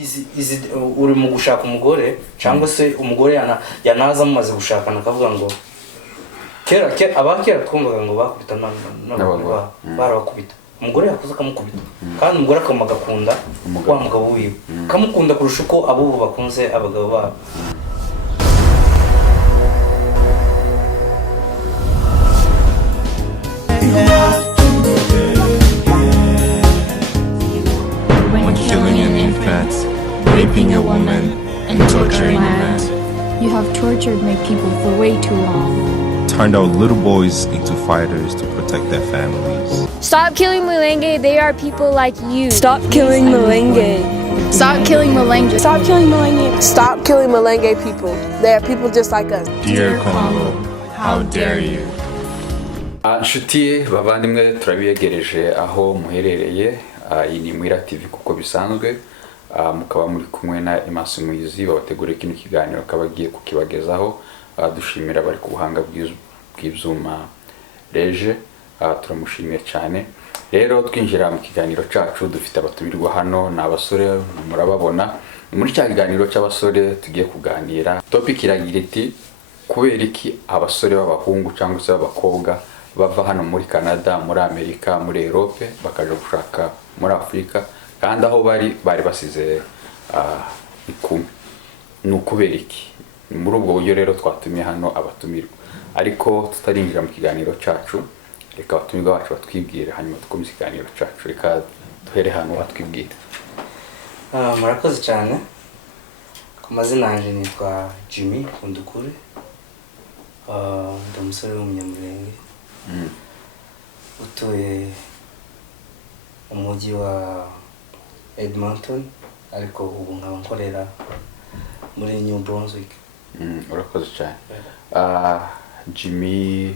izi uri mu gushaka umugore cyangwa se umugore yanaza mumaze gushakana akavuga ngo kera abakera twumvaga ngo bakubita n'abagabo barabakubita umugore yakoze akamukubita kandi umugore akamagakunda wa mugabo wiwe kamukunda kurusha uko abo bakunze abagabo babo. Raping a woman and torturing a man. You have tortured my people for way too long. Turned our little boys into fighters to protect their families. Stop killing Mulenge. They are people like you. Stop killing Mulenge. Stop killing Mulenge. Stop killing Mulenge. Stop killing Mulenge people. They are people just like us. Dear Congo, how dare you? Nshuti bavandimwe turabiyegereje aho muherereye. Iyi ni Muhira TV kuko bisanzwe. Mukaba muri kumwe na Imasi Muyizi babategura kino kiganiro kabagiye kukibagezaho. Dushimira bari ku buhanga bw'ibyuma Reje, turamushimiye cyane. Rero twinjira mu kiganiro cyacu dufite abatumirwa hano n'abasore murababona. Muri cya kiganiro cy'abasore tugiye kuganira topic iragira iti kubera iki abasore b'abahungu cyangwa se b'abakobwa bava hano muri Canada, muri Amerika, muri Europe bakaje gushaka muri Afrika kandi aho bari basize ikumi. Nukubera iki? Muri ubwo buryo rero twatumiye hano abatumirwa, ariko tutarinjira mu kiganiro cyacu reka abatumirwa bacu batwibwire hanyuma dukomeze ikiganiro cyacu. Reka duhere hano batwibwire. Murakoze cyane. Ku mazina yanjye nitwa Jimmy Kundukure. Ndi umusore w'umunyamurenge utuye umujyi wa Edmonton, ariko ubu nkaba nkorera muri New Brunswick. Urakoze cyane. Jimmy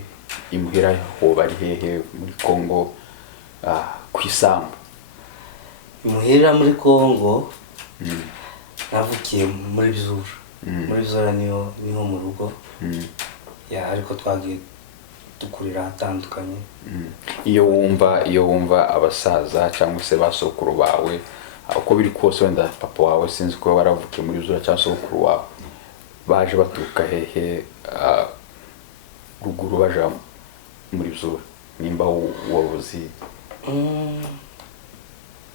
imuhira ho bari hehe muri Congo ku isambu? Imuhira muri Congo navukiye muri Bizura. Muri Bizura niho mu rugo. Ariko twagiye dukurira hatandukanye. Iyo wumva abasaza cyangwa se basokuru bawe uko biri kose wenda papa wawe sinzi ko waravukiye muri Bizura cyangwa sokuru wawe baje baturuka hehe ruguru baje muri Bizura nimba wobuzi?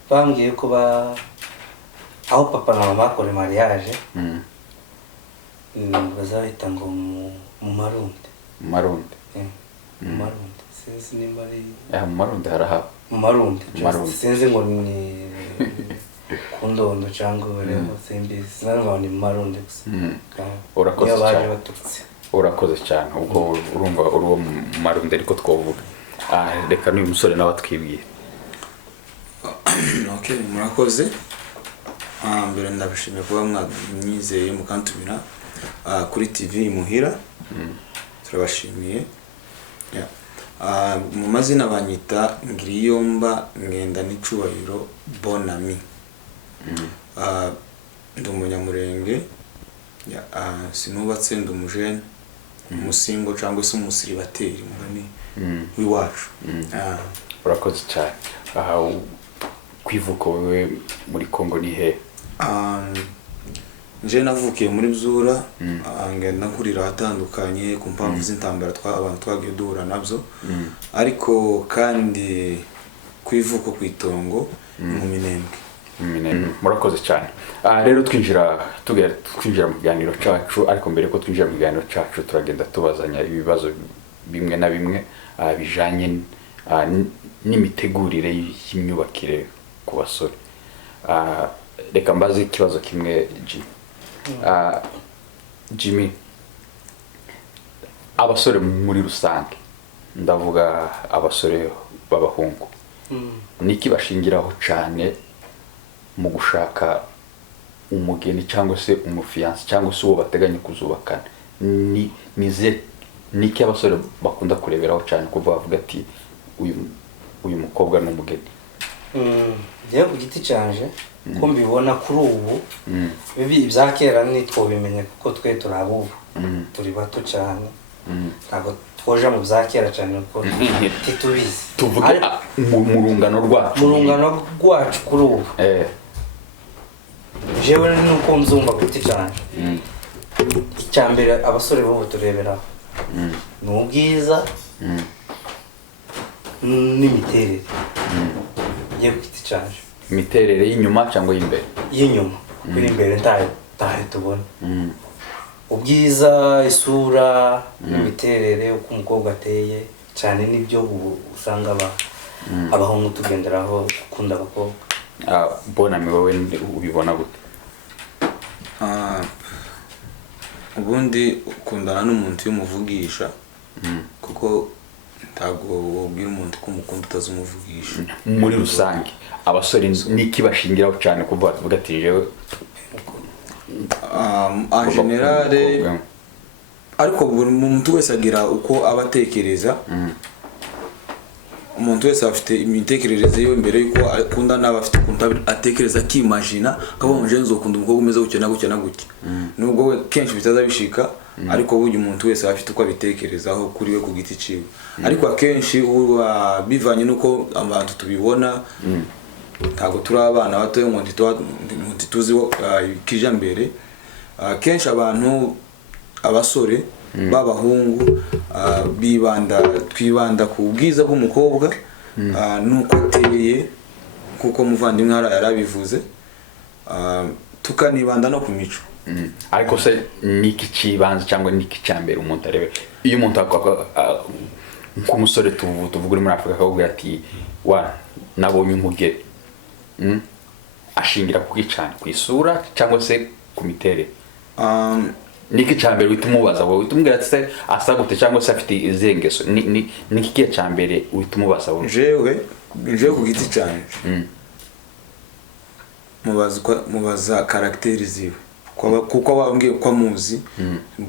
Bambwiye ko aho papa na mama bakora mariage bazahita ngo mu Marundi. Marundi? Marundi sinzi nimba ari mu Marundi haraha mu Marundi sinzi ngo ni kundondo cyangwa rero simbizi sinanga ni Marundi gusa. Urakoze cyane. Urakoze cyane ubwo urumva uruwo mu Marundi ariko twovuga. Reka n'uyu musore nawe atwibwire. Okay, murakoze. Mbere ndabishimiye kuba mwanyizeye mukantumira kuri TV Muhira. Turabashimiye. Mu mazina banyita Ngiriyomba Ngenda n'Icubahiro Bonami. Ndi umunyamurenge. Sinubatse ndi umujene umusingo cyangwa se umusiribateri mugani w'iwacu. Urakoze cyane. Kwivuka wewe muri Congo ni he? Nje navukiye muri Bizura, ngenda nkurira hatandukanye ku mpamvu z'intambara abantu twagiye duhura nabyo, ariko kandi kwivuka ku itongo mu Minembwe. Murakoze cyane. Rero twinjira mu kiganiro cyacu, ariko mbere ko twinjira mu kiganiro cyacu turagenda tubazanya ibibazo bimwe na bimwe bijanye n'imitegurire y'imyubakire ku basore. Reka mbaze ikibazo kimwe Jimmy, abasore muri rusange ndavuga abasore b'abahungu niki bashingiraho cyane mu gushaka umugeni cyangwa se umufiance cyangwa se uwo bateganya kuzubakana? Niki abasore bakunda kureberaho cyane kuva bavuga ati uyu mukobwa n'umugeni? Njye ku giti cyanje ko mbibona kuri ubu bibi ibya kera nitwo bimenye kuko twe turabubu turi bato cyane ntabwo twoja mu bya kera cyane kuko titubizi. Tuvuga mu rungano rwacu kuri ubu jewe nuko nzumva kuti cyane icyambere abasore bo turebera ni ubwiza n'imiterere ye kuti cyane imiterere y'inyuma cyangwa y'imbere y'inyuma kuri imbere ntahe tubona ubwiza isura n'imiterere uko umukobwa ateye cyane nibyo usanga abahungu tugenderaho gukunda abakobwa. Bonami wowe ubibona gute? Ubundi ukundana n'umuntu y'umuvugisha kuko ntabwo wabwira umuntu ko umukunda utazumuvugisha. Muri rusange abasore niki bashingiraho cyane kuvuga ati jewe en general ariko buri muntu wese agira uko abatekereza. Umuntu wese afite imitekerereze yo imbere yuko akunda n'abafite kunta atekereza kimagina akabona nje nzokunda umukobwa umeze gutya na gutya na gutya. Nubwo we kenshi bitaza bishika ariko burya umuntu wese afite uko abitekerezaho kuri we ku giti ciwe. Ariko akenshi bivanye nuko abantu tubibona ntago turi abana bato ngo ntituzi kija mbere. Kenshi abantu abasore b'abahungu twibanda ku bwiza bw'umukobwa nuko ateye kuko muvandimwe yarabivuze, tukanibanda no ku mico. Ariko se niki kibanza cyangwa niki cyambere umuntu arebe iyo umuntu nk'umusore tuvuga muri Afrika akavuga ati wa nabonye umugere ashingira kwicana ku isura cyangwa se ku miterere? Niki cyambere witumubaza wowe utumubwira ati se asa gute cyangwa se afite izengeso niki kiye cyambere witumubaza wowe? Jewe ku giti cyane mubaza karakteri ziwe kuko wambwiye ko amuzi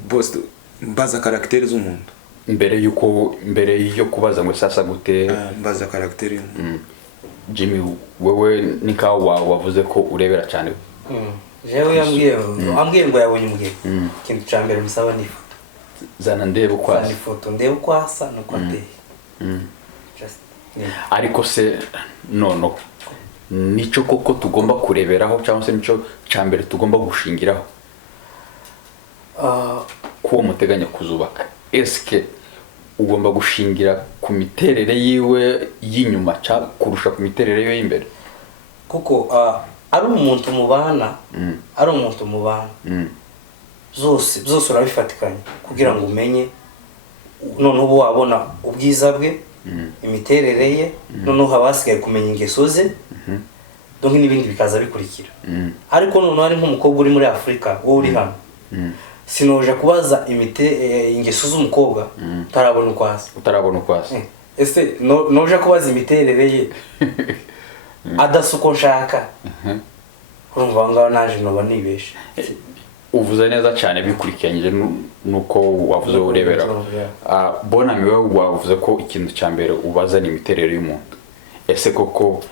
bose mbaza karakteri z'umuntu mbere yo kubaza ngo sasa gute mbaza karakteri. Jimmy wewe nikaho wavuze ko urebera cyane. Jewe yambwiye ngo yabonye umugeni ikintu cyambere musaba ni ifoto. Zana ndebe uko asa. Ifoto ndebe uko asa nuko ateye. Ariko se no nico koko tugomba kureberaho cyangwa se nico cyambere tugomba gushingiraho kuwo muteganya kuzubaka? Eske ugomba gushingira ku miterere yiwe y'inyuma kurusha ku miterere yo y'imbere? Kuko ari umuntu mubana zose urabifatikanye kugira ngo umenye none ubu wabona ubwiza bwe imiterere ye none habasigaye kumenya ingeso ze donc n'ibindi bikaza bikurikira. Ariko none ari nk'umukobwa uri muri Afrika wowe uri hano sinoje kubaza ingeso z'umukobwa utarabona uko asa. Ese noje kubaza imiterere ye adasuko nshaka urumva ngaho naje noba nibeshe. Uvuze neza cyane bikurikiranye nuko wavuze urebera. Bonami wewe wavuze ko ikintu cyambere ubaza ni imiterere y'umuntu. Ese koko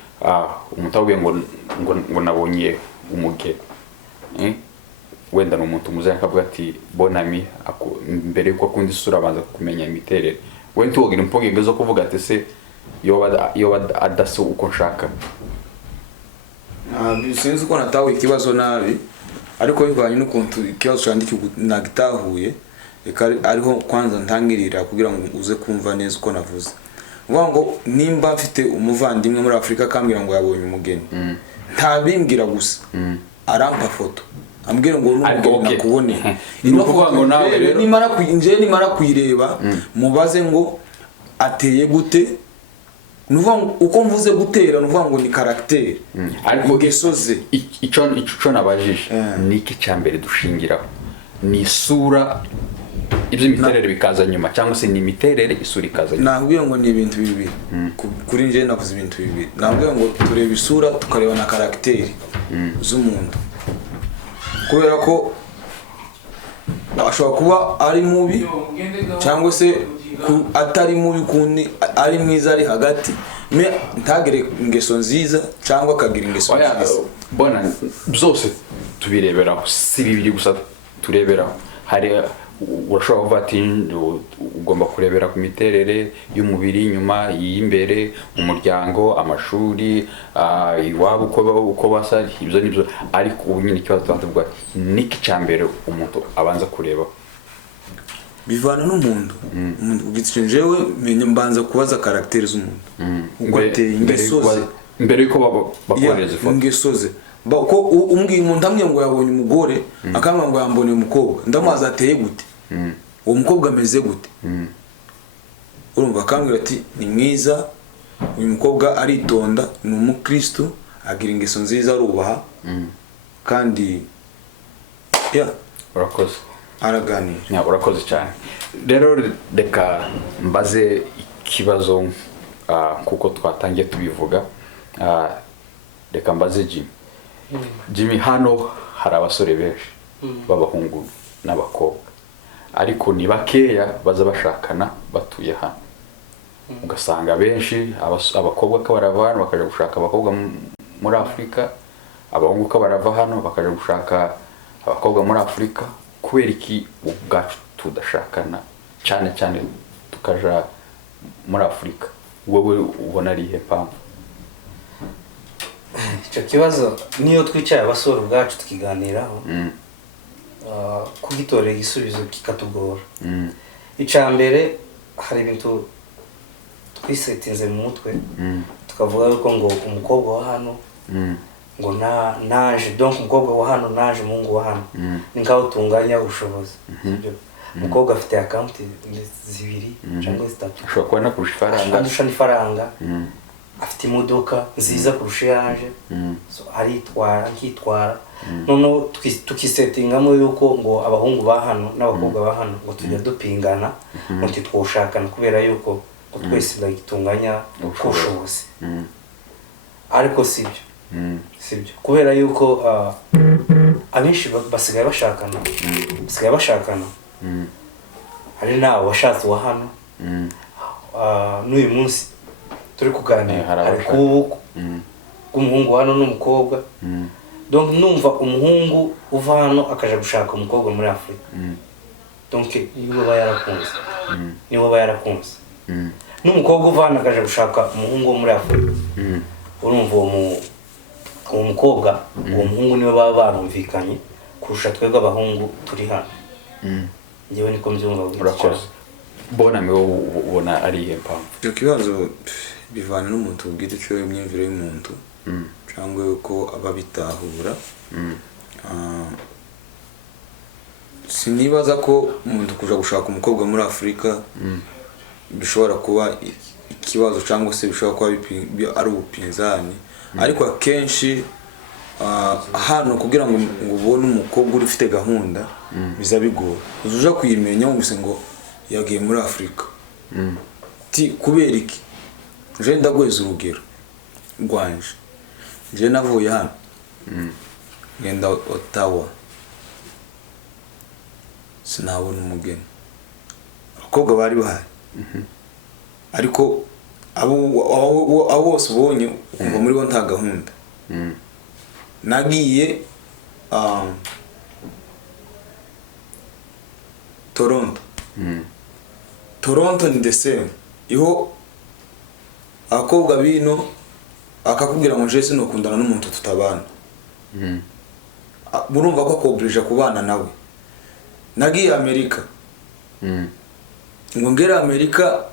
umutavuye ngo nabonye umugeni wenda no umuntu muze akavuga ati Bonami mbere yuko akunda isura abanza kumenya imiterere, we ntuwogira impungenge zo kuvuga ati se yo adaso uko nshaka? Sinzi uko natawe ikibazo nabi ariko bivanye n'ukuntu ikibazo cyandika nagitahuye ariho kwanza ntangirira kugira ngo uze kumva neza uko navuze. Ngo nimba mfite umuvandimwe muri Afrika kambwira ngo yabonye umugeni ntabimbwira gusa arampa foto ambwira ngo n'umugeni nakubone ino kuvuga ngo nawe rero nimara kuyireba mubaze ngo ateye gute. Nuvuga uko mvuze gutera nuvuga ngo ni karakteri ariko gesoze ico nabajije niki cyambere dushingiraho ni isura iby'imiterere bikaza nyuma cyangwa se ni imiterere isura ikaza nyuma? Nabwiye ngo ni ibintu bibiri kuri nje navuze ibintu bibiri. Nabwiye ngo tureba isura tukareba na karakteri z'umuntu kubera ko ashobora kuba ari mubi cyangwa se atari mubi kundi ari mwiza ari hagati ntagire ingeso nziza cyangwa akagira ingeso nziza. Bona byose tubireberaho si bibiri gusa tureberaho. Hari urashobora kuvuga ati ugomba kurebera ku miterere y'umubiri inyuma y'imbere umuryango amashuri iwabo uko basa ibyo nibyo ariko ubu nyine ikibazo tuvuga niki cyambere umuntu abanza kureba bivana n'umuntu ugitse jewe mbanza kubaza karakteri z'umuntu uko ateye ingesoze mbere yuko bakoreza ifoto ingesoze ko umbwiye umuntu amwe ngo yabonye umugore akamba ngo yambone umukobwa ndamaze ateye gute uwo mukobwa ameze gute urumva akambwira ati ni mwiza uyu mukobwa aritonda ni umukristo agira ingeso nziza arubaha kandi urakoze araganira urakoze cyane rero reka mbaze ikibazo kuko twatangiye tubivuga reka mbaze Jimmy hano hari abasore benshi b'abahungu n'abakobwa ariko ni bakeya baza bashakana batuye hano ugasanga benshi abakobwa ko barava hano bakaje gushaka abakobwa muri Afrika abahungu ko barava hano bakaje gushaka abakobwa muri Afrika kubera iki ubwacu tudashakana cyane cyane tukaja muri Afrika wowe ubona ari he pampa icyo kibazo niyo twicaye abasore ubwacu tukiganiraho kugitorera igisubizo kikatugora icya mbere hari ibintu twisetinze mu mutwe tukavuga yuko ngo umukobwa wa hano ngo naje donc umukobwa wa hano naje umuhungu wa hano ni nkaho tunganya ubushobozi umukobwa afite account zibiri cyangwa zitatu ashobora kuba nakurusha ifaranga andusha n'ifaranga afite imodoka nziza kurusha yaje aritwara nkitwara noneho tukisetingamo yuko ngo abahungu ba hano n'abakobwa ba hano ngo tujya dupingana ngo titwoshakana kubera yuko ngo twese bagitunganya ubushobozi ariko sibyo kubera yuko abenshi basigaye bashakana hari nawe washatse wa hano n'uyu munsi turi kuganira ari kubuko bw'umuhungu hano n'umukobwa donc numva umuhungu uva hano akaja gushaka umukobwa muri Afrika donc niwe baba yarakunze n'umukobwa uva hano akaja gushaka umuhungu wo muri Afrika urumva uwo mukobwa uwo muhungu niwe baba barumvikanye kurusha twebwe abahungu turi hano njyewe niko mbyumva urakoze bona mewe ubona ari he mpamvu icyo kibazo bivana n'umuntu ubwite cyo imyumvire y'umuntu cyangwa uko ababitahura sinibaza ko umuntu kuja gushaka umukobwa muri Afrika bishobora kuba ikibazo cyangwa se bishobora kuba ari ubupinzani ariko akenshi hano kugira ngo ubone umukobwa uri ufite gahunda biza bigora uzuja kuyimenya wumvise ngo yagiye muri Afrika ti kubera iki je ndagweza urugero rwanje je navuye hano ngenda Ottawa sinabona umugeni abakobwa bari bahari ariko abo bose ubonye ukumva muri bo nta gahunda nagiye Toronto ni the same iho abakobwa bino akakubwira ngo je sinokundana n'umuntu tutabana burumva ko akobrije kubana nawe nagiye Amerika ngo ngera Amerika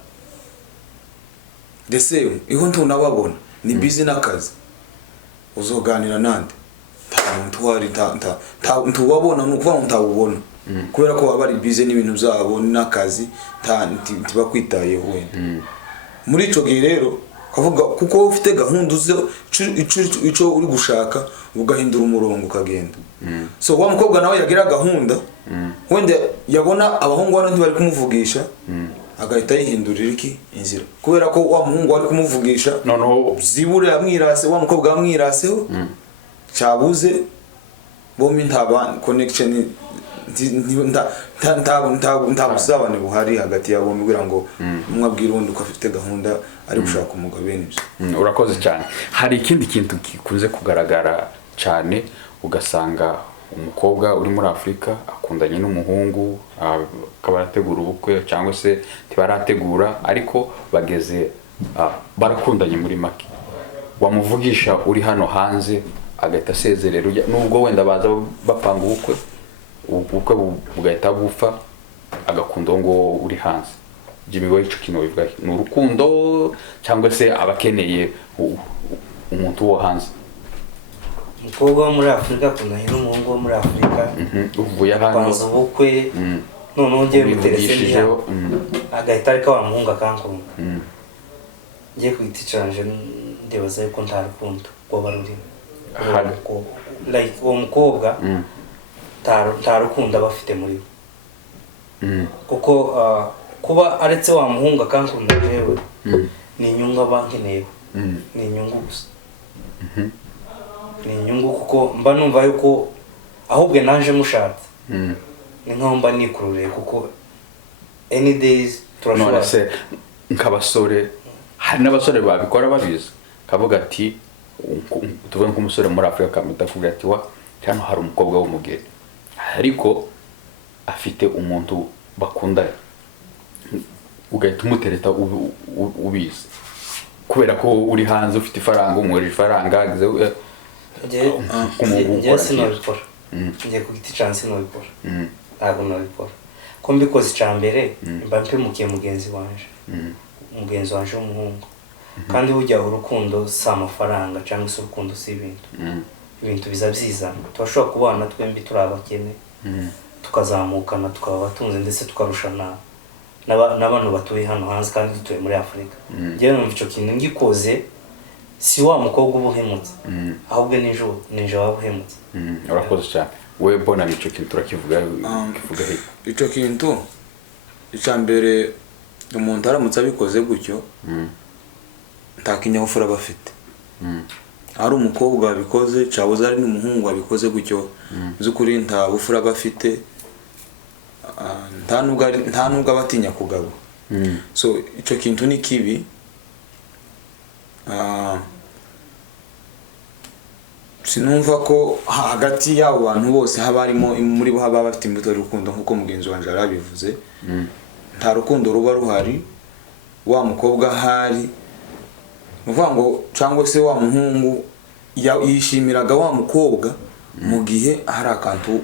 the same iho ntunababona ni busy n'akazi uzoganira nande ntubabona nukuvuga ngo ntabubona kubera ko baba bari busy n'ibintu byabo n'akazi ntibakwitayeho wenda muri ico gihe rero kavuga kuko ufite gahunda uzo ico uri gushaka ugahindura umurongo ukagenda so wa mukobwa nawe yagira gahunda wenda yabona abahungu hano ntibari kumuvugisha agahita yihindurira iki inzira kubera ko wa muhungu ari kumuvugisha noneho zibure yamwirase wa mukobwa yamwiraseho cyabuze bombi ntaba connection nta busabane buhari hagati yabo kugira ngo umwabwira undi uko afite gahunda ari gushaka umugabo bene ibyo urakoze cyane hari ikindi kintu gikunze kugaragara cyane ugasanga umukobwa uri muri Afrika akundanye n'umuhungu akaba arategura ubukwe cyangwa se ntibarategura ariko bageze barakundanye muri make wamuvugisha uri hano hanze agahita asezerera nubwo wenda baza bapanga ubukwe bugahita bupfa agakunda ngo uri hanze Jimmy we ico kintu bivuga ni urukundo cyangwa se abakeneye umuntu wo hanze umukobwa wo muri Afurika akundanye n'umuhungu wo muri Afurika uvuye hano kwanza ubukwe none ngiye mutereshe agahita ariko wa muhungu akankunda ngiye kwiticaranje ndibaza yuko nta rukundo rwo baruri like uwo mukobwa nta rukundo bafite muri kuko kuba aretse wa muhungu akankunda jewe ni inyungu abankeneyeho ni inyungu gusa ni inyungu kuko mba numva yuko ahubwo naje mushatse ni nkaho mba nikururiye kuko any days turashobora se nk'abasore hari n'abasore babikora babizi kavuga ati tuvuge nk'umusore muri Afurika kamita kuvuga ati wa hano hari umukobwa w'umugeni ariko afite umuntu bakundanye ugahita umutereta ubizi kubera ko uri hanze ufite ifaranga umwereje ifaranga ngiye sinabikora ngiye ku giti chance sinabikora ntabwo nabikora ko mbikoze icambere mba mpemukiye mugenzi wanje w'umuhungu kandi burya urukundo si amafaranga cyangwa se urukundo si ibintu biza byizana turashobora kubana twembi turi abakene tukazamukana tukaba batunze ndetse tukarushana n'abantu batuye hano hanze kandi dutuye muri Afurika ngiye numva ico kintu ngikoze si wa mukobwa ubuhemutse ahubwo ninje wabuhemutse urakoze cyane we bona ico kintu turakivuga he ico kintu icambere umuntu aramutse abikoze gutyo nta kinyabupfura bafite ari umukobwa wabikoze cyabuze ari n'umuhungu wabikoze gutyo z'ukuri nta bufura bafite nta nubwo abatinya kugabo so ico kintu ni kibi sinumva ko hagati y'abo bantu bose haba harimo muri bo haba bafite imbuto y'urukundo nk'uko mugenzi wanje arabivuze nta rukundo ruba ruhari wa mukobwa hari uvuga ngo cyangwa se wa muhungu yishimiraga wa mukobwa mu gihe hari akantu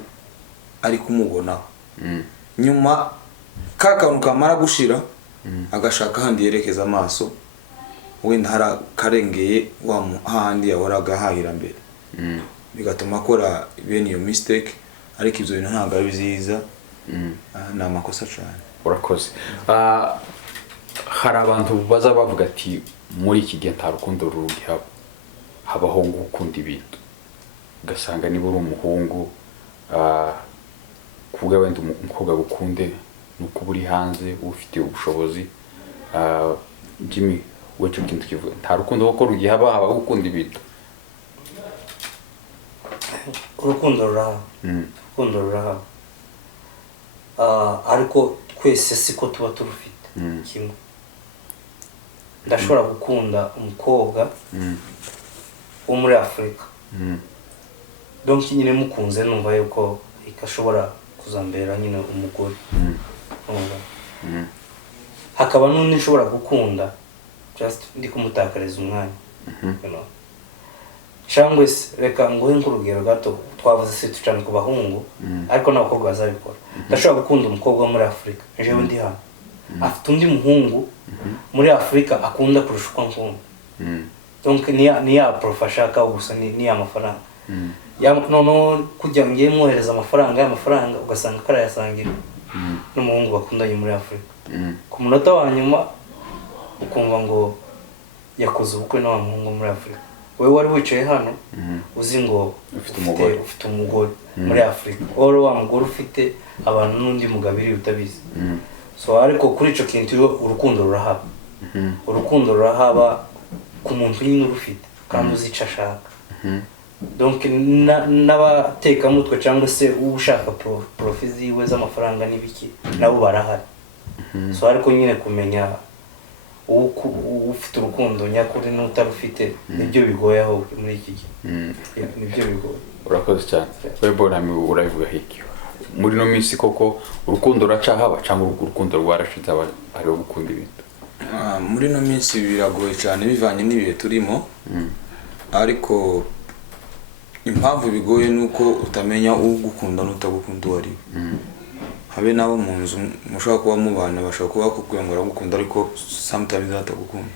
ari kumubonaho nyuma kakantu kamara gushira agashaka handi yerekeza amaso wenda hari karengeye wa handi yahoraga hahira mbere bigatuma akora bene iyo mistake ariko ibyo bintu ntabwo ari byiza ni amakosa cyane urakoze hari abantu baza bavuga ati muri iki gihe nta rukundo rurugi habaho gukunda ibintu ugasanga niba uri umuhungu kuvuga wenda umukobwa gukunde nuko uri hanze ufite ubushobozi Jimmy wecho kintu kivuga nta rukundo ko rugi haba gukunda ibintu urukundo ruraha ariko twese siko tuba turufite kimwe ndashobora gukunda umukobwa wo muri Afurika donc nyine mukunze numva yuko ikashobora kuzambera nyine umugore hakaba n'undi nshobora gukunda just ndi kumutakariza umwanya cyangwa se reka nguhe nk'urugero gato twavuze se tucana ku bahungu ariko n'abakobwa bazabikora ndashobora gukunda umukobwa wo muri Afurika jewe ndi hano afite undi muhungu muri Afurika akunda kurusha uko nkunda donc ni ya prof ashaka gusa ni ya mafaranga no kujya ngiye mwohereza amafaranga ugasanga karayasangira n'umuhungu bakundanye muri Afurika ku munota wa nyuma ukumva ngo yakoze ubukwe n'wa muhungu muri Afurika wewe wari wicaye hano uzi ngo ufite umugore muri Afurika ora wa mugore ufite abantu n'undi mugabiri utabizi so ariko kuri ico kintu urukundo rurahaba ku muntu nyine urufite kandi uzica ashaka donc n'abateka mutwe cyangwa se ushaka profit ziwe z'amafaranga n'ibiki nabo barahari so ariko nyine kumenya ufite urukundo nyakuri n'utarufite nibyo bigoye aho muri iki gihe nibyo bigoye urakoze cyane webo nami urabivuga hiki muri no minsi koko urukundo ruracahaba cyangwa urukundo rwarashize ariho gukunda ibintu? Muri no minsi biragoye cyane bivanye n'ibihe turimo, ariko impamvu bigoye nuko utamenya ugukunda n'utagukunda uwo ari we. Habe nabo mu nzu mushobora kuba mubana bashobora kuba bakubwira ngo aragukunda ariko sometimes batagukunda.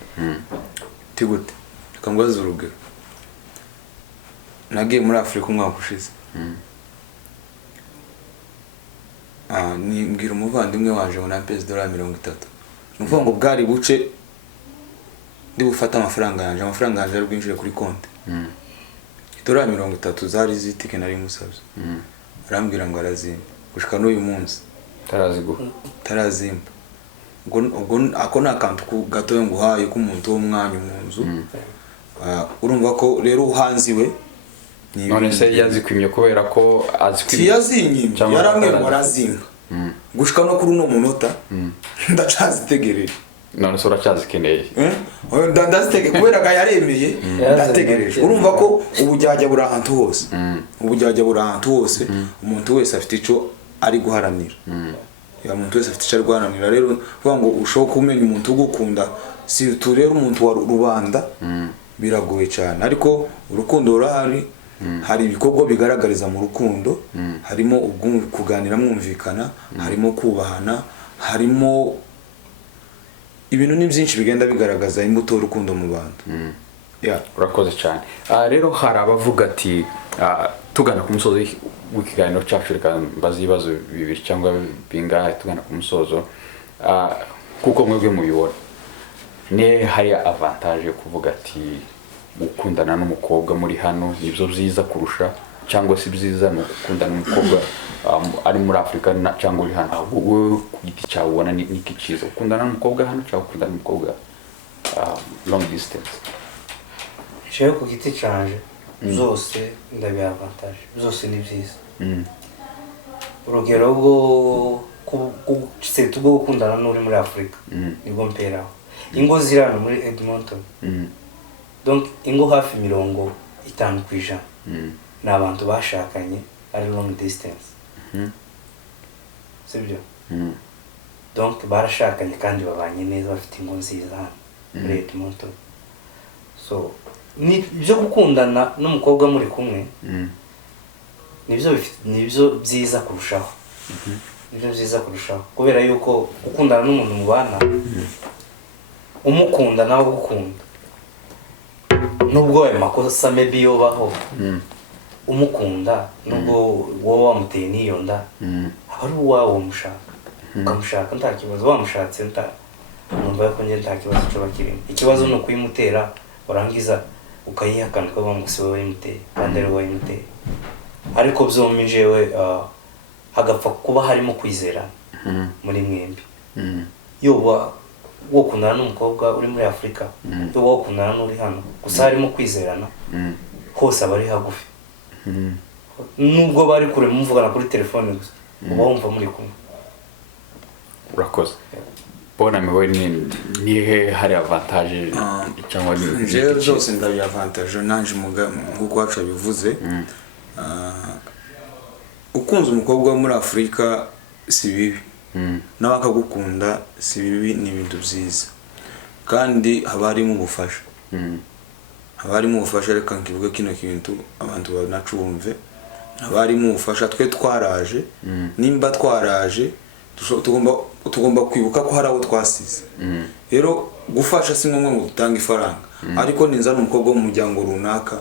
Tigute kambaza urugero, nagiye muri Afrika umwaka ushize, ni mbwira umuvandimwe wanje ngo nampeze $30. Nuvuga ngo bwari buce ndi bufata amafaranga yanje ari bwinjire kuri konti. $30 zari zitike nari musabye. Arambwira ngo arazimba gushika n'uyu munsi tarazimba. Ubwo ako nakantu gatoye ngo haye ku muntu wo mwanya mu nzu. Urumva ko rero uhanziwe none se yazikwimye kubera ko azikwimye yazinyimye yarambwira ngo arazimba gushika no kuri uno munota ndacazitegereje. None so uracyazikeneye? Ndazitege kubera ga yaremeye ndategereje. Urumva ko ubujyajya buri ahantu hose, ubujyajya buri ahantu hose, umuntu wese afite ico ari guharanira. Ya muntu wese afite ico ari guharanira, rero vuga ngo ushoka kumenya umuntu ugukunda si turero umuntu wa rubanda biragoye cyane, ariko urukundo rurahari. Hari ibikorwa bigaragariza mu rukundo, harimo kuganira mwumvikana, harimo kubahana, harimo ibintu ni byinshi bigenda bigaragaza imbuto y'urukundo mu bantu. Urakoze cyane. Rero hari abavuga ati tugana ku musozo w'ikiganiro cyacu, reka mbaze ibibazo bibiri cyangwa bingahe tugana ku musozo. Kuko mwebwe mubibona ne hari avantage yo kuvuga ati gukundana n'umukobwa muri hano nibyo byiza kurusha, cyangwa si byiza no gukundana n'umukobwa ari muri Afrika cyangwa uri hano? Wowe ku giti cyawe ubona niki cyiza, gukundana n'umukobwa hano cyangwa gukundana n'umukobwa long distance? Jewe ku giti canje zose ndabiha avantage, zose ni byiza. Urugero bwo bwo gukundana n'uri muri Afrika nibwo mperaho. Ingo zirano muri Edmonton, donc ingo hafi 50% ni abantu bashakanye ari long distance. Sibyo? Donc barashakanye kandi babanye neza, bafite ingo nziza muri Edmonton. So ni byo gukundana n'umukobwa muri kumwe, nibyo byiza kurushaho. Nibyo byiza kurushaho kubera yuko gukundana n'umuntu mubana umukunda nawe gukunda, nubwo ayo makosa maybe yobaho, umukunda nubwo wowe wamuteye n'iyo nda aba ari uwawe umushaka, ukamushaka nta kibazo, wamushatse numva ko njye nta kibazo cyo bakirimo. Ikibazo ni ukuyimutera warangiza ukayihakana ko ngo si wowe wayimuteye kandi ari wowe wayimuteye. Ariko byombi jewe hagapfa kuba harimo kwizera muri mwembi. Yoba wokundana n'umukobwa uri muri Afrika, yoba wokundana n'uri hano, gusa harimo kwizerana, hose abari hagufi. Nubwo bari kure muvugana kuri telefone gusa, uba wumva muri kumwe. Urakoze. Bona mewe ni hari avantage cyangwa ni jewe zose ndabiha avantage. Nanje nguko wacu bivuze, ukunze umukobwa wo muri Afrika si bibi, n'abakagukunda si bibi, ni ibintu byiza kandi haba harimo ubufasha. Haba harimo ubufasha, reka nkivuga kino kintu abantu banacumve. Haba harimo ubufasha. Twe twaraje, nimba twaraje tugomba kwibuka ko hari abo twasize. Rero gufasha si ngombwa ngo dutange ifaranga, ariko ninza n'umukobwa wo mu muryango runaka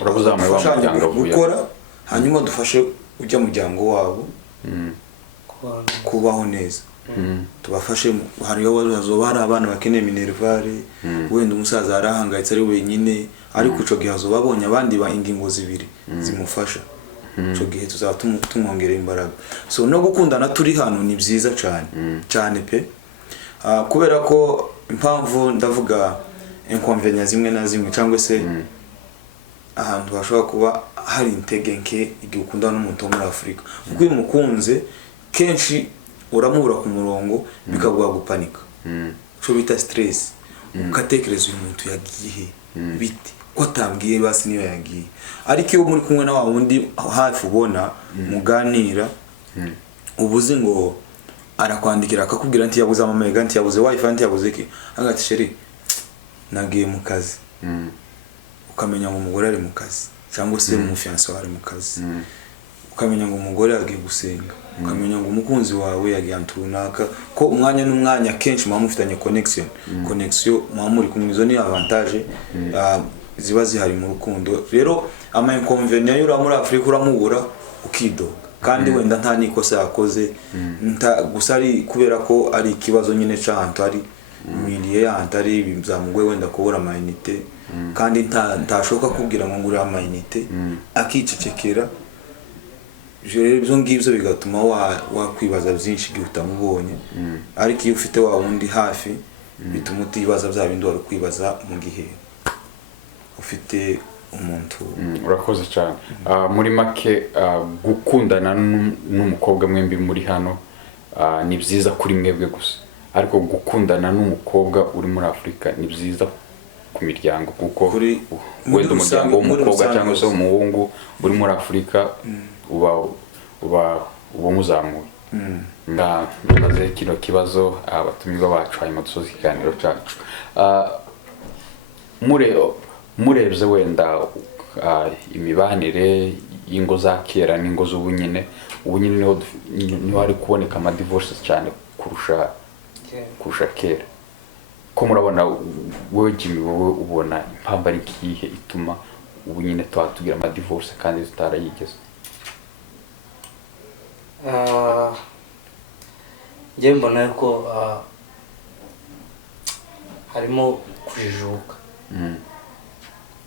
urabuzamwe bamujyanga gukora, hanyuma dufashe ujya mu muryango wabo kubaho neza. Tubafashe. Hariho hazoba hari abana bakeneye minervare, wenda umusaza arahangayitse ari wenyine, ariko ico gihe hazoba abonye abandi ba ingingo zibiri zimufasha. Ico gihe tuzaba tumwongera imbaraga. So no gukundana turi hano ni byiza cyane cyane pe, kubera ko impamvu ndavuga inconvenience zimwe na zimwe, cyangwa se ahantu bashobora kuba hari intege nke igihe ukundana n'umuntu wo muri Afrika. Kuko iyo mukunze kenshi uramubura ku murongo bikaguha gupanika, cyo bita stress. Ukatekereza uyu muntu yagiye bite ko atambwiye basi niyo yagiye. Ariko iyo muri kumwe na wa wundi hafi ubona muganira, ubuze ngo arakwandikira akakubwira nti yabuze amamega nti yabuze wifi nti yabuze iki agati sheri nagiye mu kazi ukamenya ngo umugore ari mu kazi cyangwa se umufiance wawe ari mu kazi ukamenya ngo umugore yagiye gusenga ukamenya ngo umukunzi wawe yagiye antunaka ko umwanya n'umwanya kenshi muba mufitanye connection muba muri kumwe. Izo ni avantage ziba zihari mu rukundo. Rero ama inconvenient yura muri Afrika uramubura ukidoga kandi wenda nta nikosa yakoze gusa ari kubera ko ari ikibazo nyine cy'ahantu ari miliye y'ahantu ari bizamugwe wenda kubura amayinite kandi ntashoka kubwira ngo ngura amayinite akicecekera. Rero ibyo ngibyo bigatuma wakwibaza byinshi igihe utamubonye, ariko iyo ufite wa wundi hafi bituma utibaza bya bindi wari kwibaza mu gihe ufite umuntu. Urakoze cyane. Muri make gukundana n'umukobwa mwembi muri hano ni byiza kuri mwebwe gusa, ariko gukundana n'umukobwa uri muri Afrika ni byiza ku miryango kuko wenda umuryango w'umukobwa cyangwa se umuhungu uri muri Afrika uba muzamuye. Ndabaze kino kibazo abatumirwa bacu hanyuma dusoza ikiganiro cyacu. Murebye wenda imibanire y'ingo za kera n'ingo z'ubu nyine niho hari kuboneka ama divorces cyane kurusha kera. Ko murabona wowe Jimmy, wowe ubona impamvu ari ikihe ituma ubu nyine tugira ama divorce kandi tutarayigeze? Njye mbona yuko harimo kujijuka.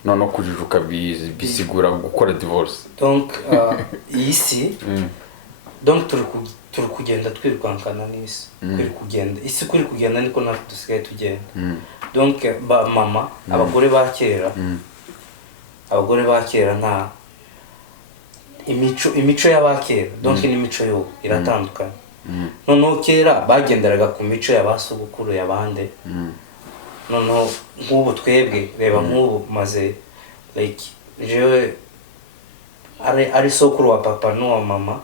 No kujijuka bisigura gukora divorce. Donc isi donc turi kugenda twirukankana n'isi. Kuri kugenda isi kuri kugenda niko natwe dusigaye tugenda. Donc mama abagore ba kera nta imico y'abakera, donc n'imico yo iratandukanye. Noneho kera bagenderaga ku mico y'abasogokuru y'abande. Noneho nk'ubu twebwe reba nk'ubu maze like jewe ari sokuru wa papa n'uwa mama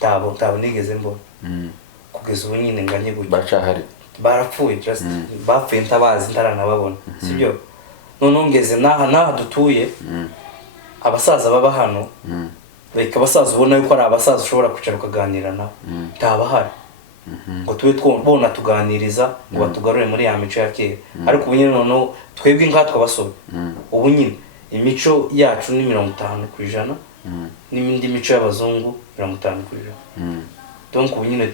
tabo nigeze mbona kugeza ubu nyine nganye gutya bacahari barapfuye just bapfuye ntabazi ntaranababona sibyo. Noneho ngeze naha dutuye abasaza baba hano like abasaza ubona yuko ari abasaza ushobora kwicara ukaganira nabo ntabahari ngo tube twabona tuganiriza ngo batugarure muri ya mico ya kera. Ariko ubu nyine noneho twebwe nkatwe abasore ubu nyine imico yacu ni 50% n'indi mico y'abazungu 50%. Donc ubu nyine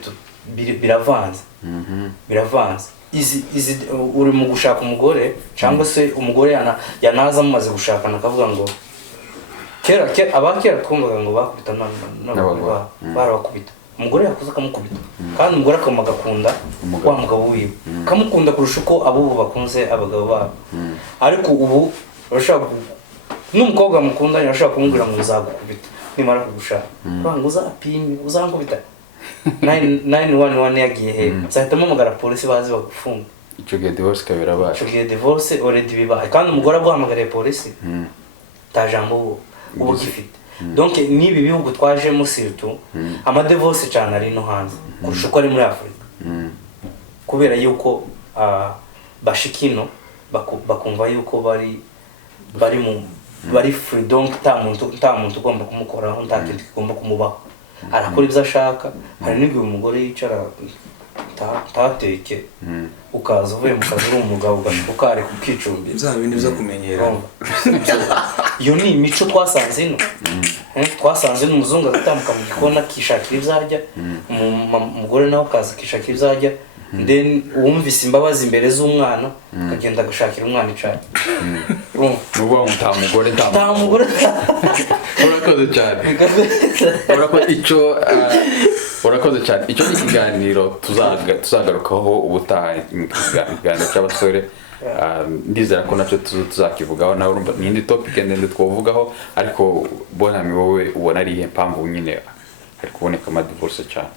biravanze izi uri mu gushaka umugore cyangwa se umugore yanaza mumaze gushakana akavuga ngo kera abakera twumvaga ngo bakubita n'abagabo barabakubita, umugore yakuze akamukubita kandi umugore akamagakunda wa mugabo wiwe kamukunda kurusha uko abubu bakunze abagabo babo. Ariko ubu urashaka n'umukobwa mukunda urashaka kumubwira ngo uzagukubita nimara kugushaka ngo uzapime uzankubita 911 yagiye he zahitamo umugara polisi bazi bagufunga. Icyo gihe divorce kabera baje, icyo gihe divorce already bibaye kandi umugore aguhamagariye polisi ta jambo ubu gifite. Donc nibi bihugu twajemo surtout ama divorce cyane ari no hanze kurusha uko ari muri Afrika kubera yuko bashikino bakumva yuko bari free. Donc ta muntu ugomba kumukoraho nta kintu kigomba kumubaho, arakora ibyo ashaka. Hari n'igihe umugore yicara tateke ukaza uvuye mu kazi uri umugabo ugashuka ari kukicumbira bya bintu byo kumenyera. Iyo ni imico twasanze ino twasanze n'umuzungu agatambuka mu gikona kishakira ibzarya, umugore nawe kaza kishakira ibzarya, then wumvise imbabazi imbere z'umwana akagenda agashakira umwana icyayi. Nuba umugore urakoze cyane. Urakoze cyane. Icyo ni ikiganiro tuzagarukaho ubutaha ikiganiro cy'abasore. Ndizera ko nacyo tuzakivugaho nawe urumva n'indi topic ndende twovugaho, ariko Bonami wowe ubona ari ihe mpamvu nyine ari kuboneka ama divorce cyane?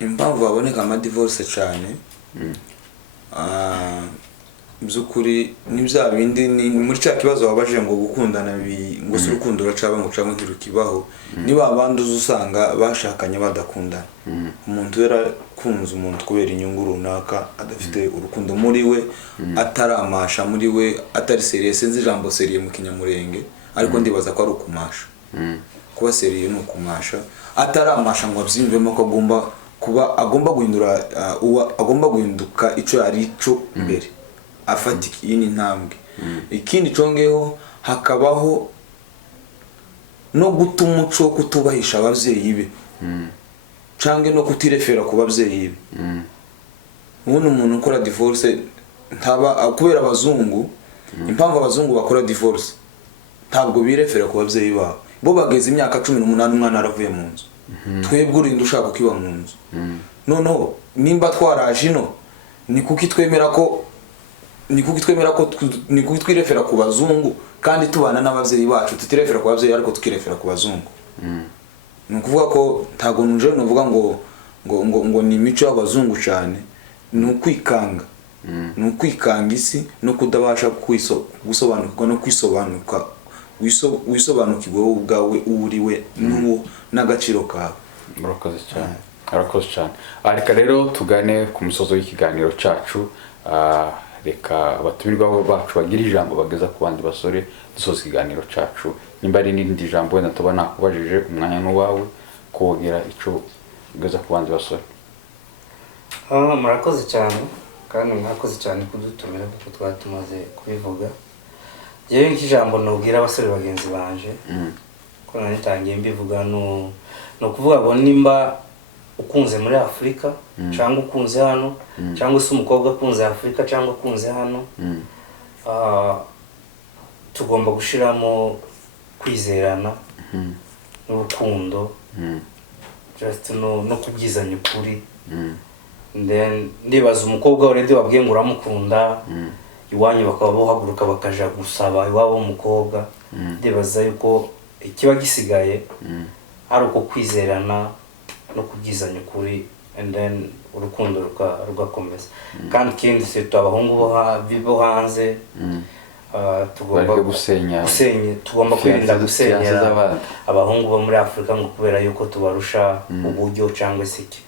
Impamvu baboneka ama divorce cyane by'ukuri ni bya bindi ni muri cya kibazo wabajije ngo gukundana ngo si urukundo ruracaba ngo cyangwa ntirukibaho niba abandi uzusanga bashakanye badakundana umuntu yarakunze umuntu kubera inyungu runaka adafite urukundo muri we ataramasha muri we atari seriye sinzi ijambo seriye mu kinyamurenge ariko ndibaza ko ari ukumasha kuba seriye ni ukumasha ataramasha ngo abyimvemo ko agomba guhindura agomba guhinduka icyo ari cyo mbere afata iyi ntambwe ikindi congeho hakabaho no guta umuco kutubahisha abavyeyi be canke no kutirefera ku bavyeyi be umuntu ukora divorce ntaba kubera abazungu impamvu abazungu bakora divorce ntabwo birefera ku bavyeyi babo bo bageze imyaka 18 umwana aravuye mu nzu twebwe urinda ushaka kiba mu nzu noneho nimba twaraje ino ni kuki twemera ko ni kuki twirefera ku bazungu kandi tubana n'abavyeyi bacu tutirefera ku bavyeyi ariko tukirefera ku bazungu ni ukuvuga ko ntago nje novuga ngo ni imico y'abazungu cyane ni ukwikanga ni ukwikanga isi no kudabasha gusobanukirwa no kwisobanuka wisobanukirwa wowe ubwawe uriwe n'agaciro kawe. Murakoze cyane arakoze cyane ariko rero tugane ku musozo w'ikiganiro cyacu reka abatumirwa bacu bagira ijambo bageza ku bandi basore dusoza ikiganiro cyacu nimba ari n'indi jambo wenda tuba nakubajije umwanya n'uwawe kogera ico ugeza ku bandi basore. Murakoze cyane kandi mwakoze cyane kudutumira kuko twatumaze kubivuga. Yewe nk'ijambo nubwira abasore bagenzi banje ko nanitangiye mbivuga no kuvuga ngo nimba ukunze muri Afrika cyangwa ukunze hano cyangwa se umukobwa akunze Afrika cyangwa akunze hano tugomba gushiramo kwizerana n'urukundo just no kubyizanya ukuri then ndibaza umukobwa already wabwiye ngo uramukunda iwanyu bakaba bohaguruka bakaja gusaba iwabo umukobwa ndibaza yuko ikiba gisigaye ari uko kwizerana no kubyizanya ukuri and then urukundo rugakomeza kandi kindi se abahungu bo hanze tugomba gusenya tugomba kwirinda gusenya abahungu bo muri Afrika ngo kubera yuko tubarusha uburyo cyangwa se iki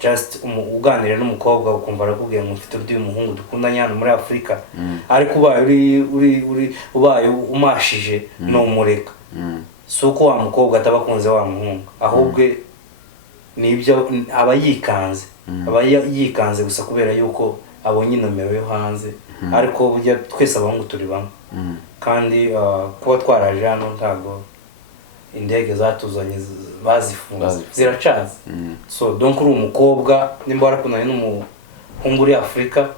just uganire n'umukobwa ukumva arakubwiye ngo mfite undi muhungu dukundanye hano muri Afrika ariko ubaye umashije no mureka suko wa mukobwa atabakunze wa muhungu ahubwo nibyo abayikanze gusa kubera yuko abonye nomero yo hanze ariko burya twese abahungu turi bamwe kandi kuba twaraje hano ntago indege zatuzanye bazifunze ziracaza so donc uri umukobwa nimba warakundanye n'umuhungu uri Afrika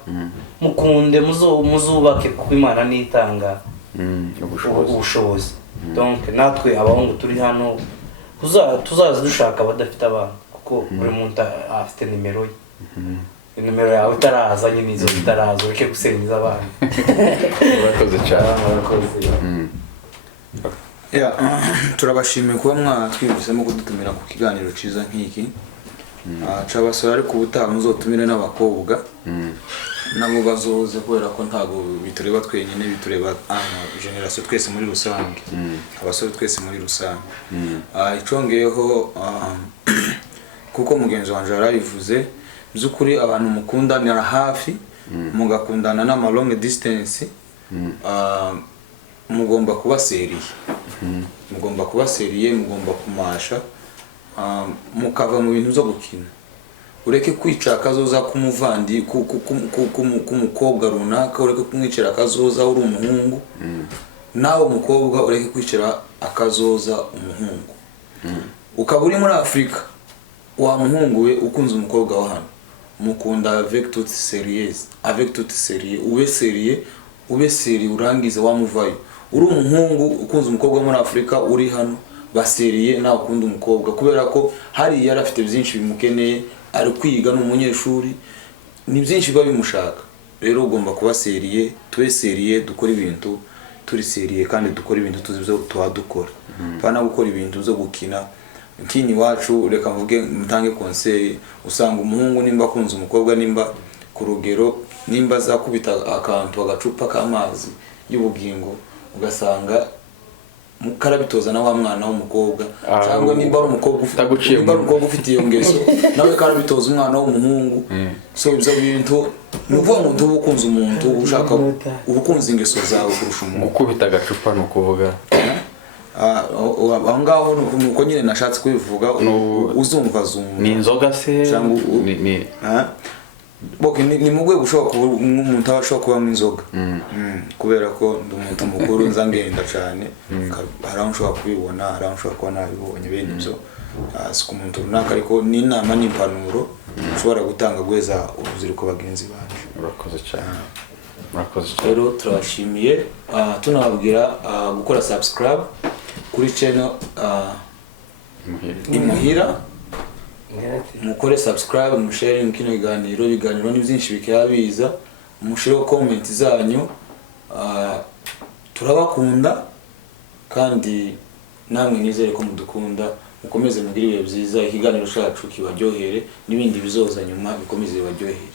mukunde muzubake kuko Imana nitanga ubushobozi donc natwe abahungu turi hano tuzaza dushaka abadafite abana kuko buri muntu afite nimero ye nimero yawe itaraza nyine izo itaraza ureke gusenyeza abana. Murakoze cyane turabashimiye kuba mwatwibisemo kudutumira ku kiganiro ciza nk'iki c'abasore ariko ubutaha muzotumire n'abakobwa nabo bazoze kubera ko ntago bitureba twenyine bitureba generation twese muri rusange abasore twese muri rusange icongeyeho kuko mugenzi wanje yarabivuze byukuri abantu mukundanira hafi mugakundana n'ama long distance mugomba kuba seriye mugomba kumasha mukava mu bintu byo gukina ureke kwica akazoza kumuvandi kumukobwa runaka ureke kumwicira akazoza uri umuhungu nawe umukobwa ureke kwicira akazoza umuhungu ukaba uri muri Afrika wa muhungu we ukunze umukobwa wa hano mukunda avec toute sérieux ube serieux urangize wamuvayo uri umuhungu ukunze umukobwa muri Afrika uri hano baseriye nawe ukunda umukobwa kubera ko hari yarafite byinshi bimukeneye ari kwiga n'umunyeshuri ni byinshi biba bimushaka rero ugomba kuba seriye twe seriye dukora ibintu turi seriye kandi dukora ibintu tuzi byo tuadukora pana gukora ibintu byo gukina nkini wacu reka mvuge mutange conseil usanga umuhungu nimba kunze umukobwa nimba ku rugero nimba zakubita akantu agacupa k'amazi y'ubugingo ugasanga karabitoza na wa mwana w'umukobwa cyangwa nimba ari umukobwa ufite iyo ngeso nawe karabitoza umwana w'umuhungu so ibyo bintu nuvuga ngo ntuba ukunze umuntu ushaka ubukunze ingeso zawe kurusha umuntu gukubita agacupa no kuvuga aho ngaho nuko nyine nashatse kubivuga uzumva ni inzoga se ni mu rwego ushobora kuba umuntu ashobora kubamo inzoga kubera ko ndi umuntu mukuru nza ngenda cyane hari aho nshobora kubibona hari aho nshobora kuba nabibonye bene ibyo si ku muntu runaka ariko n'inama n'impanuro ushobora gutanga guheza urubyiruko bagenzi bacu. Murakoze cyane rero turabashimiye tunababwira gukora subscribe kuri channel Imuhira mukore subscribe musharing kino biganiro ni byinshi bikaba biza mushireho comment zanyu turabakunda kandi namwe nizere ko mudukunda mukomeze mugire ibihe byiza ikiganiro cyacu kibaryohere n'ibindi bizoza nyuma bikomeze bibaryohere.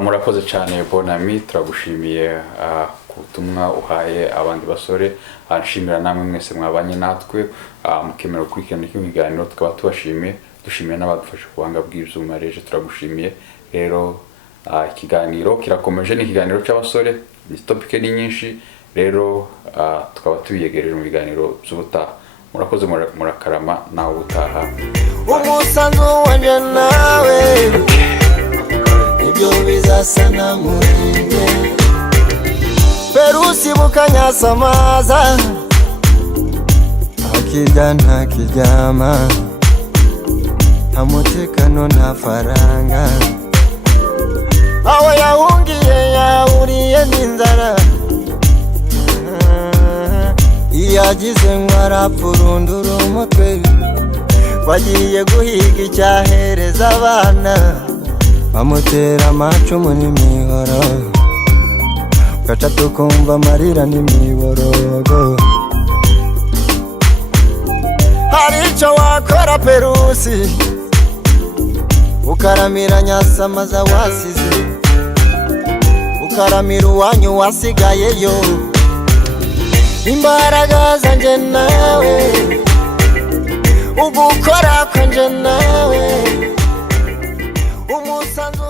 Murakoze cyane Bonami turagushimiye kutumwa uhaye abandi basore anshimira namwe mwese mwabanye natwe mukemera kurikirana iki kiganiro tukaba tubashimiye dushimiye n'abadufasha kubanga bw'ibyuma reje turagushimiye rero ikiganiro kirakomeje ni ikiganiro cy'abasore ni topic ni nyinshi rero tukaba tubiyegereje mu biganiro by'ubutaha murakoze murakarama nawe ubutaha umusanzu wanje nawe ibyo bizasana muringe Perusi bukanyasamaza akirya ntakiryama amutekano nta faranga aho yahungiye yahuriye n'inzara iyagize ngo arapfurundura umutwe wagiye guhiga icyahereza abana bamutera amacumu n'imihoro gaca tukumva amarira n'imiborogo hari icyo wakora Perusi ukaramira nyasamaza wasize ukaramira uwanyu wasigayeyo imbaraga zanje nawe ugukora kwanje nawe umusanzu